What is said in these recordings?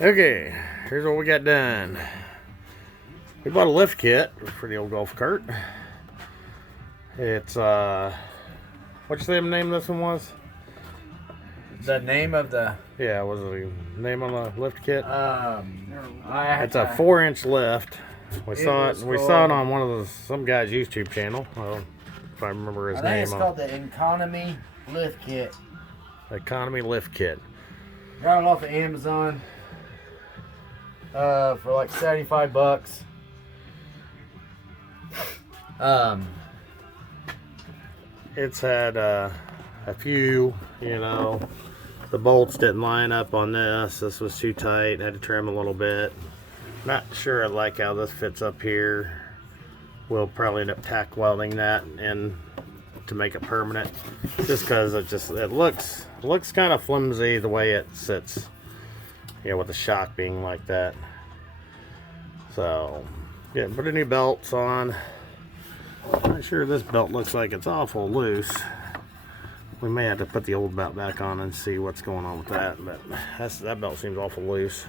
Okay, here's what we got done. We bought a lift kit for the old golf cart. It's what'd you say the name of this one was? The name of the Yeah, was the name on the lift kit? It's a 4-inch lift. We saw it on one of some guy's YouTube channel. If I remember his name. I think it's called the Economy Lift Kit. Economy lift kit. Got it off of Amazon for like $75. It's had a few, the bolts didn't line up on this. This was too tight. Had to trim a little bit. Not sure I like how this fits up here. We'll probably end up tack welding that in to make it permanent, just because it looks kind of flimsy the way it sits. With the shock being like that. So, yeah, put a new belts on. Not sure this belt looks like it's awful loose. We may have to put the old belt back on and see what's going on with that, but that belt seems awful loose.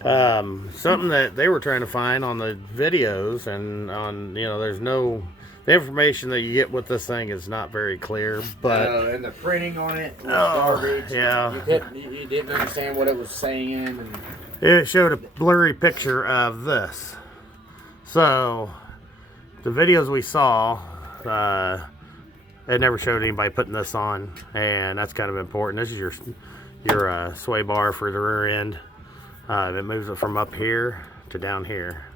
Something that they were trying to find on the videos and on, there's no, the information that you get with this thing is not very clear, but and the printing on it was garbage. Yeah. You didn't understand what it was saying. And it showed a blurry picture of this. So, the videos we saw, it never showed anybody putting this on, and that's kind of important. This is your sway bar for the rear end. It moves it from up here to down here,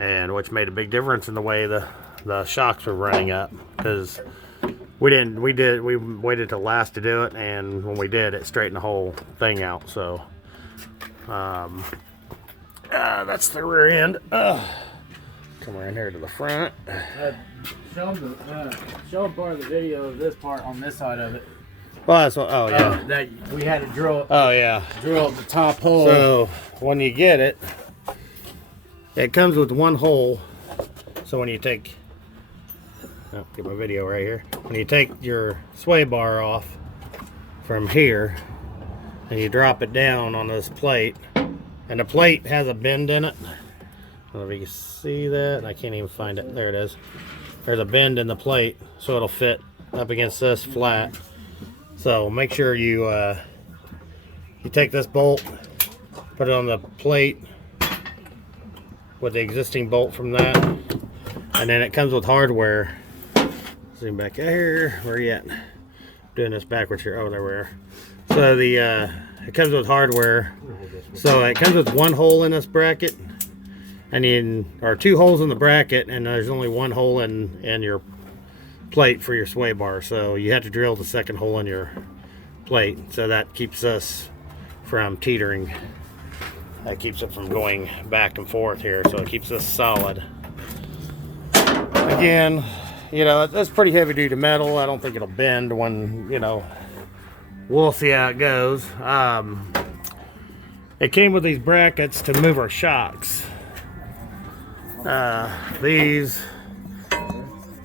and which made a big difference in the way the shocks were running up, because we waited till last to do it, and when we did, it straightened the whole thing out. So that's the rear end. Come around here to the front. Show them part of the video of this part on this side of it. Well, that's what. Oh yeah. That we had to drill. Oh yeah. Drill the top hole. So when you get it, it comes with one hole. So when you take, get my video right here. When you take your sway bar off from here, and you drop it down on this plate, and the plate has a bend in it. I don't know if you can see that. I can't even find it. There it is. There's a bend in the plate, so it'll fit up against this flat. So make sure you take this bolt, put it on the plate with the existing bolt from that, and then it comes with hardware. Zoom back here. Where are you at? Doing this backwards here. Oh, there we are. So it comes with hardware. So it comes with one hole in this bracket. Or two holes in the bracket, and there's only one hole in your plate for your sway bar. So you have to drill the second hole in your plate. So that keeps us from teetering. That keeps it from going back and forth here. So it keeps us solid. Again, that's pretty heavy duty metal. I don't think it'll bend when, we'll see how it goes. It came with these brackets to move our shocks. These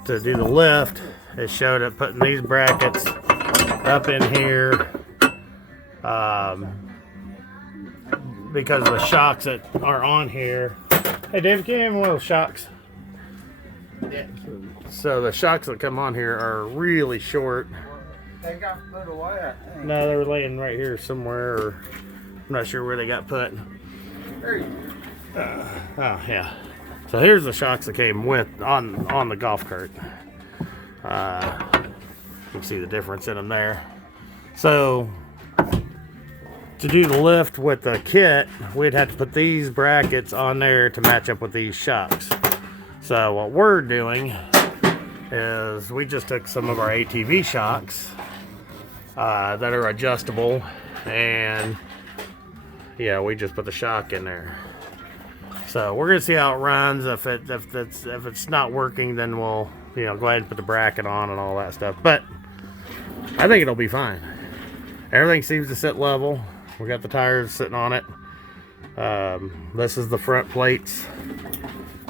to do the lift, it showed it putting these brackets up in here because of the shocks that are on here. Hey David, can you have one of those shocks? Yeah. So the shocks that come on here are really short. They got put away, I think. No, they were laying right here somewhere, or I'm not sure where they got put. Oh yeah. So here's the shocks that came with on the golf cart. You can see the difference in them there. So to do the lift with the kit, we'd have to put these brackets on there to match up with these shocks. So what we're doing is we just took some of our ATV shocks that are adjustable, and we just put the shock in there. So we're gonna see how it runs. If it's not working, then we'll go ahead and put the bracket on and all that stuff. But I think it'll be fine. Everything seems to sit level. We got the tires sitting on it. This is the front plates.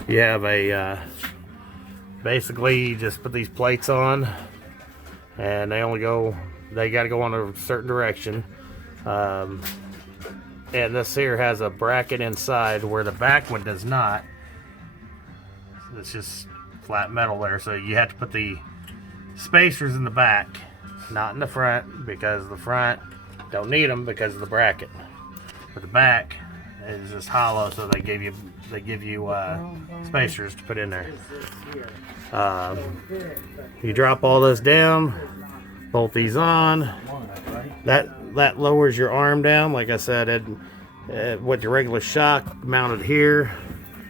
You have basically you just put these plates on, and they got to go on a certain direction. and this here has a bracket inside where the back one does not. It's just flat metal there, so you have to put the spacers in the back, not in the front, because the front don't need them because of the bracket. But the back is just hollow, so they give you spacers to put in there. You drop all this down, bolt these on. That lowers your arm down. Like I said, with your regular shock mounted here,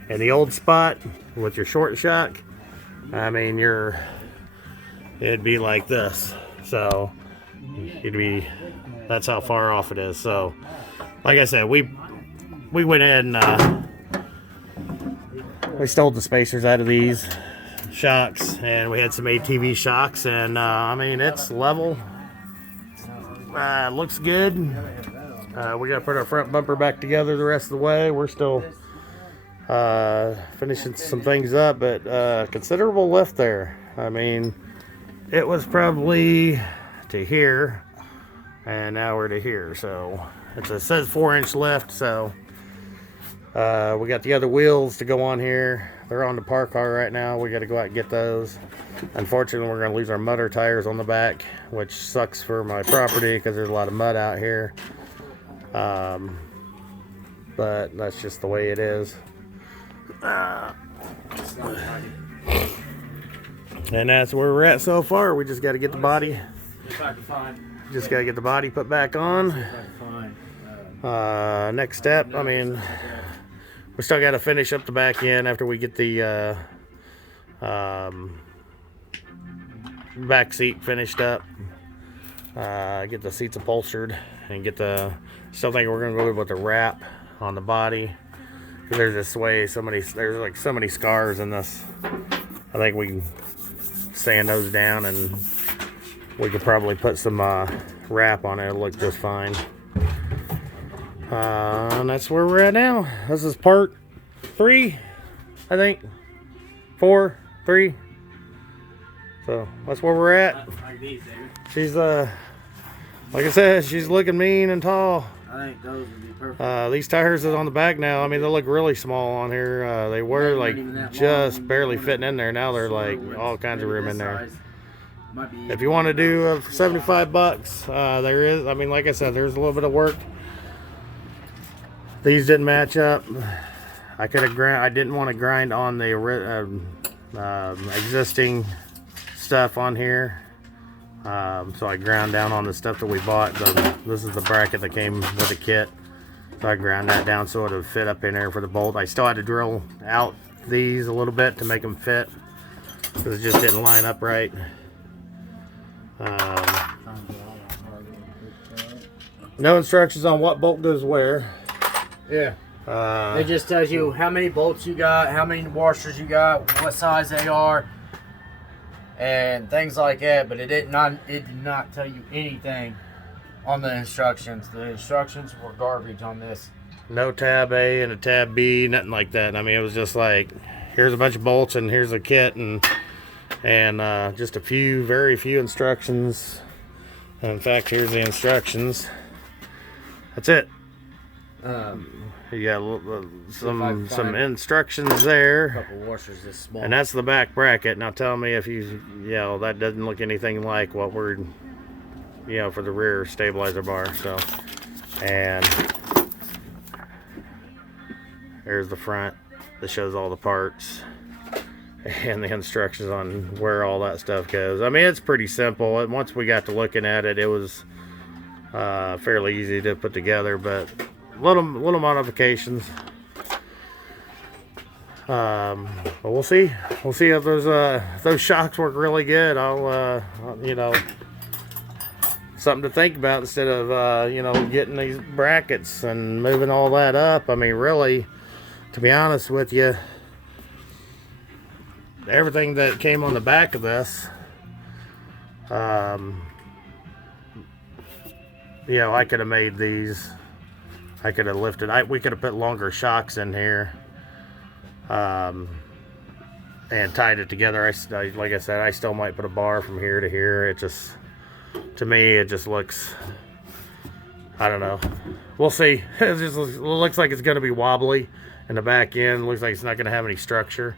and the old spot with your short shock, I mean, it'd be like this. So that's how far off it is. So, like I said, we went in and we stole the spacers out of these shocks, and we had some ATV shocks, and I mean, it's level. Looks good. We got to put our front bumper back together the rest of the way. We're still finishing some things up, but considerable lift there. I mean, it was probably to here, and now we're to here. So it says 4-inch lift. So we got the other wheels to go on here. They're on the park car right now. We got to go out and get those. Unfortunately, we're going to lose our mudder tires on the back, which sucks for my property because there's a lot of mud out here. But that's just the way it is. And that's where we're at so far. We just got to get the body. Just got to get the body put back on. Next step, I mean, we still got to finish up the back end after we get the back seat finished up. Get the seats upholstered and get the. Still think we're gonna go with the wrap on the body. Cause there's this way, there's like so many scars in this. I think we can sand those down, and we could probably put some wrap on it. It'll look just fine. And that's where we're at now. This is part 3, I think. 4, 3. So that's where we're at. She's like I said, she's looking mean and tall. I think those would be perfect. These tires is on the back now. I mean, they look really small on here. They were like just barely fitting in there. Now they're like all kinds of room in there. If you want to do $75, there is. I mean, like I said, there's a little bit of work. These didn't match up. I could have I didn't want to grind on the existing stuff on here. So I ground down on the stuff that we bought. This is the bracket that came with the kit. So I ground that down so it would fit up in there for the bolt. I still had to drill out these a little bit to make them fit, because it just didn't line up right. No instructions on what bolt goes where. Yeah. It just tells you how many bolts you got, how many washers you got, what size they are, and things like that. But it did not tell you anything on the instructions. The instructions were garbage on this. No tab A and a tab B, nothing like that. I mean, it was just like, here's a bunch of bolts and here's a kit, and just very few instructions. In fact, here's the instructions. That's it. You got some instructions there. A couple washers this small. And that's the back bracket. Now tell me if that doesn't look anything like what we're, for the rear stabilizer bar. So, and there's the front that shows all the parts and the instructions on where all that stuff goes. I mean, it's pretty simple. And once we got to looking at it, it was fairly easy to put together, but little modifications. But we'll see if those shocks work really good. I'll something to think about instead of getting these brackets and moving all that up. I mean, really, to be honest with you, everything that came on the back of this, I could have made these. I could have lifted. We could have put longer shocks in here, and tied it together. Like I said, I still might put a bar from here to here. It just, to me, it just looks I don't know. We'll see. It just looks like it's going to be wobbly in the back end. Looks like it's not going to have any structure.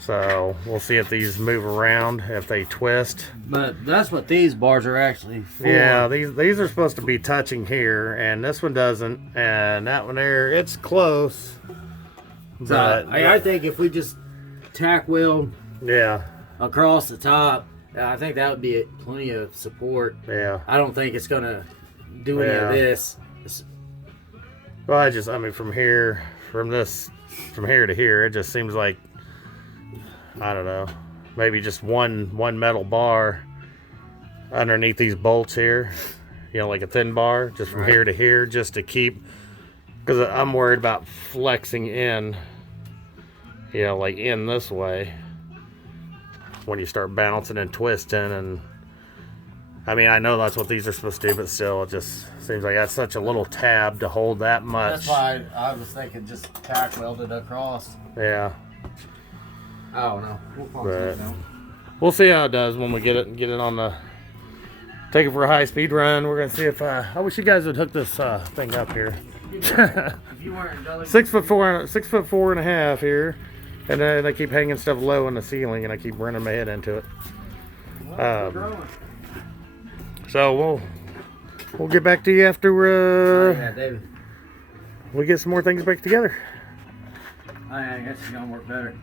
So we'll see if these move around, if they twist. But that's what these bars are actually for. Yeah, these are supposed to be touching here, and this one doesn't, and that one there, it's close. But I think if we just tack weld yeah, across the top, I think that would be plenty of support. yeah. I don't think it's gonna do any of this. Well, I mean, from here to here, it just seems like, I don't know, maybe just one metal bar underneath these bolts here, you know, like a thin bar, just from here to here, just to keep, because I'm worried about flexing in, you know, like in this way when you start bouncing and twisting. And I mean, I know that's what these are supposed to do, but still, it just seems like that's such a little tab to hold that much. That's why I was thinking just tack welded across. Yeah. I don't know. We'll see how it does when we get it on the, take it for a high speed run. We're gonna see if I wish you guys would hook this thing up here. If you weren't done, 6'4" here, and then I keep hanging stuff low in the ceiling, and I keep running my head into it. So we'll get back to you after yeah, David. we get some more things back together. I guess it's gonna work better.